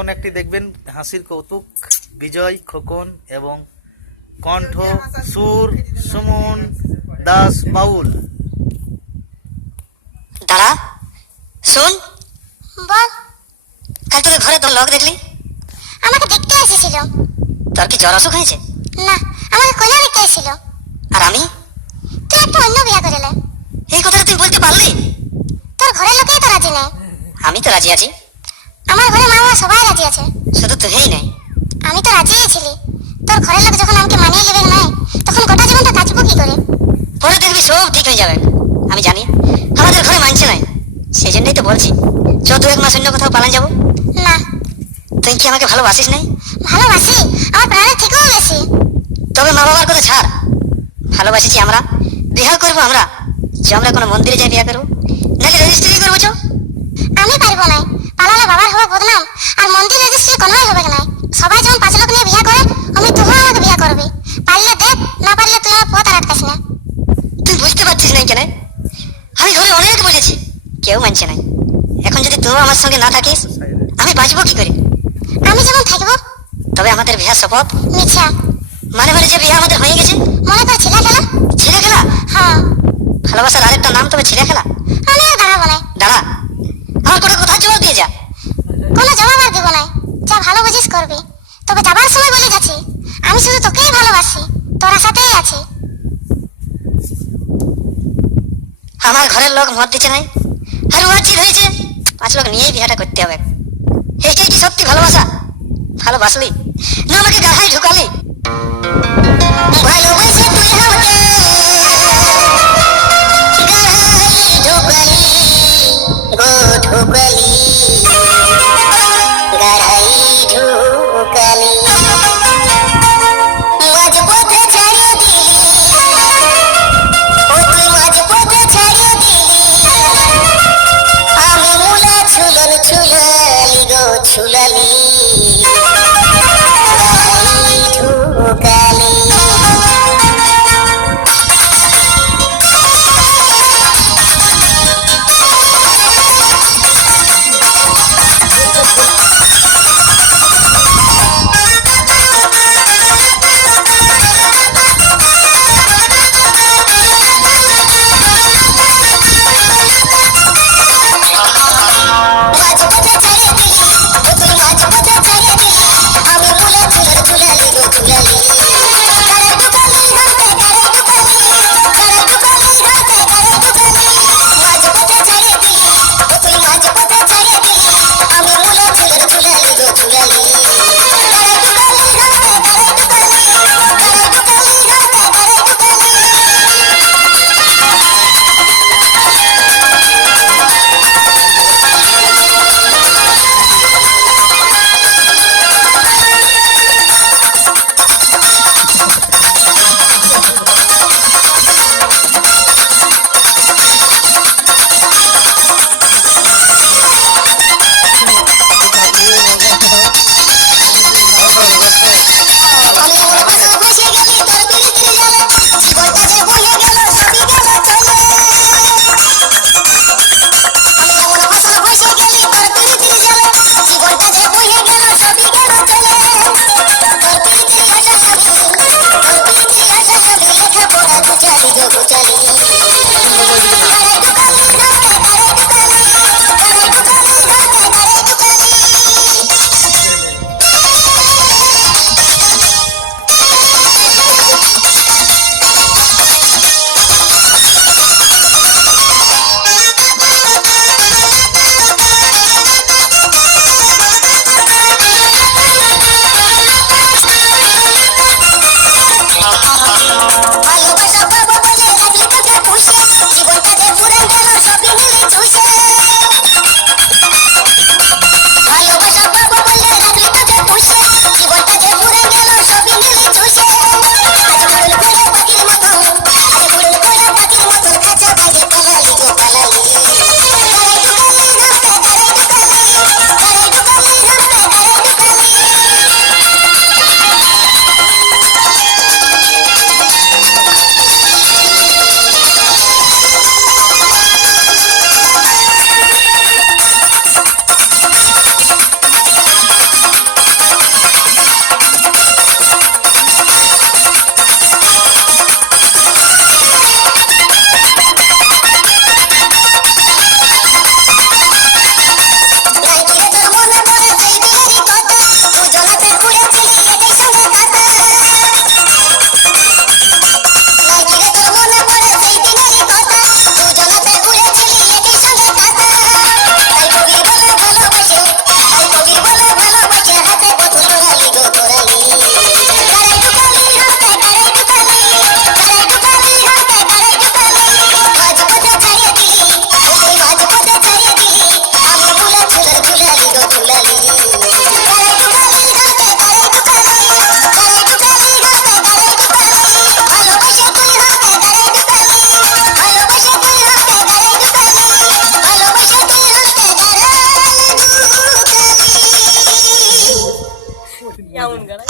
এখন একটি দেখবেন হাসির কৌতুক। বিজয়, খোকন এবং কণ্ঠ সুর সুমন দাস বাউল। দাঁড়া, শোন। বল। কাল তোকে ঘরে তোর লোক দেখলি? আমাকে দেখতে এসেছিল। তোর কি জ্বর অসুখ হয়েছে? না, আমাকে কইলা দেখতে এসেছিল। আর আমি? তুই একটা অন্য বিয়া করিলে। এই কথাটা তুই বলতে পারলি? তোর ঘরের লোকেই তো রাজি নেই। আমি তো রাজি আছি। আমার ঘরে মা বাবা সবাই রাজি আছে। শুধু তুই নাই। আমি তো রাজিই ছিলি। তোর ঘরের লোক যখন আমাকে মানিয়ে নেবে নাই, তখন গোটা জীবনটা কাটবো কি করে? পরে দেখবি সব ঠিক হয়ে যাবে। আমি জানি আমাদের ঘরে মানছে নাই, সেই জন্যই তো বলছি চ 2-1 মাস অন্য কোথাও পালান যাবো। না। তুই কি আমাকে ভালোবাসিস নাই? ভালোবাসি, আমার প্রাণের থেকেও বেশি। তবে মা বাবার কথা ছাড়। ভালোবাসিছি আমরা, বিয়ে করবো আমরা। যে আমরা কোনো মন্দিরে যাই বিয়ে করবো, নাকি রেজিস্ট্রি করবো? চ। আমি পারবো না। পালালে বাবার হবে বদনাম, আর মন্দির রেজিস্ট্রি কোনোই হবে না। সবাই যখন 5 লোক নিয়ে বিয়ে করে, আমি তুই আমাকে বিয়ে করবি। পারলে দেখ, না পারলে তুই আমার পথ আর আটকাস না। তুই বুঝতে পারছিস না কেন? আমি ঘরে অনেক বলেছি, কেউ মানছে নাই। এখন যদি তুই আমার সঙ্গে না থাকিস, আমি বাঁচবো কি করে? আমি যেমন থাকবো। তবে আমাদের বিয়ার শপথ মিছা। মানে যে বিয়ে আমাদের হয়ে গেছে, মনে কর ছেলে খেলা। ছেলে খেলা? হ্যাঁ। ভালোবাসার আরেকটা নাম তবে ছেলে খেলা। আমি আর দাঁড়াবো না। দাঁড়া, আমার করে কোথায় জবাব দিয়ে যা। কোনো জবাব আর দিব না। যা ভালো বুঝিস করবি। তবে যাবার সময় বলে যাচ্ছি, আমি শুধু তোকেই ভালোবাসি, তোরা সাথেই আছি। আমার ঘরের লোক মত দিচ্ছে নাই, আর ও চিত হয়েছে 5 লোক নিয়েই বিয়েটা করতে হবে। এইটাই কি সত্যি ভালোবাসা? ভালোবাসলি না আমাকে গাড়াই ঢুকালি? ভালোবেসে তুই আমাকে গাড়াই ঢুকালি, গো ঢুকালি, গাড়াই ঢুকালি। মাঝ পথে ছাড়িয়ে দিলি, ও তুই মাঝ পথে ছাড়িয়ে দিলি। আমি মুলা ছুলন ছুলালি, গো ছুলালি, গাড়াই ঢুকালি। মাঝ পথে ছাড়িয়ে দিলি, ও তুই মাঝ পথে ছাড়িয়ে দিলি। এমন গাড়াই